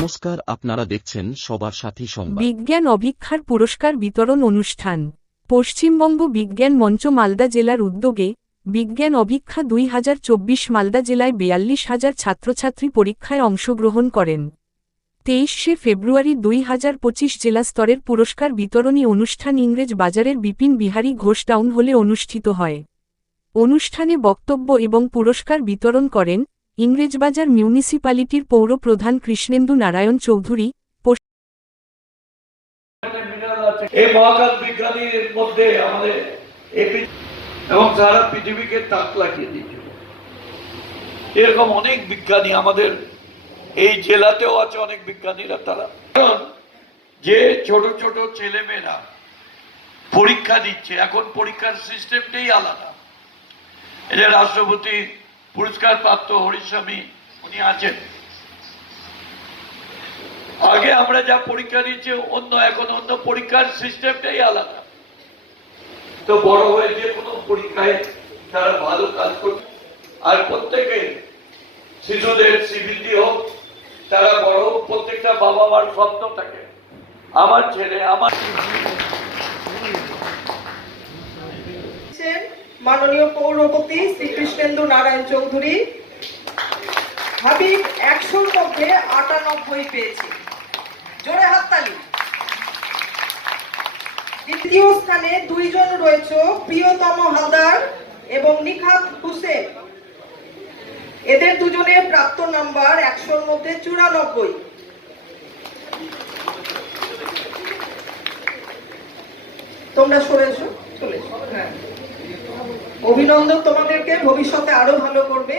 নমস্কার, আপনারা দেখছেন সবার সাথী সংবাদ। বিজ্ঞান অভিক্ষার পুরস্কার বিতরণ অনুষ্ঠান। পশ্চিমবঙ্গ বিজ্ঞান মঞ্চ মালদা জেলার উদ্যোগে বিজ্ঞান অভিক্ষা দুই হাজার চব্বিশ মালদা জেলায় বেয়াল্লিশ হাজার ছাত্রছাত্রী পরীক্ষায় অংশগ্রহণ করেন। তেইশে ফেব্রুয়ারি দুই হাজার পঁচিশ জেলা স্তরের পুরস্কার বিতরণী অনুষ্ঠান ইংরেজ বাজারের বিপিন বিহারী ঘোষ টাউন হলে অনুষ্ঠিত হয়। অনুষ্ঠানে বক্তব্য এবং পুরস্কার বিতরণ করেন ইংরেজবাজার মিউনিসিপ্যালিটির পৌর প্রধান কৃষ্ণেন্দু নারায়ণ চৌধুরী এই এবং সারা পৃথিবীকে তাক লাগিয়ে দিয়েছিল এরকম অনেক বিজ্ঞানী আমাদের এই জেলাতেও আছে, অনেক বিজ্ঞানীরা তারা। যে ছোট ছোট ছেলেমেয়েরা পরীক্ষা দিচ্ছে, এখন পরীক্ষার সিস্টেমটাই আলাদা। এই যে রাষ্ট্রপতি পুরস্কার প্রাপ্ত হরিস্বামী, উনি আছেন। আগে আমরা যা পরীক্ষা দিচ্ছি অন্য এখন অন্য পরীক্ষার সিস্টেমটাই আলাদা। তো বড় হয়ে যে কোনো পরীক্ষায় তারা ভালো কাজ করছে আর প্রত্যেকে শিশুদের সিবিটি হোক, তারা বড় প্রত্যেকটা বাবা মার স্বপ্ন থাকে আমার ছেলে, আমার মাননীয় পৌরপতি শ্রীকৃষ্ণেন্দু নারায়ণ চৌধুরী। হাবিব একশোর মধ্যে আটানব্বই পেয়েছে। জোরে হাততালি। দ্বিতীয় স্থানে দুইজন রয়েছে, প্রিয়তম হালদার এবং নিখাত হুসেন। এদের দুজনের প্রাপ্ত নাম্বার একশোর মধ্যে চুরানব্বই। তোমরা সরে চলে এসো। অভিনন্দন তোমাদেরকে ভবিষ্যতে আরও ভালো করবে।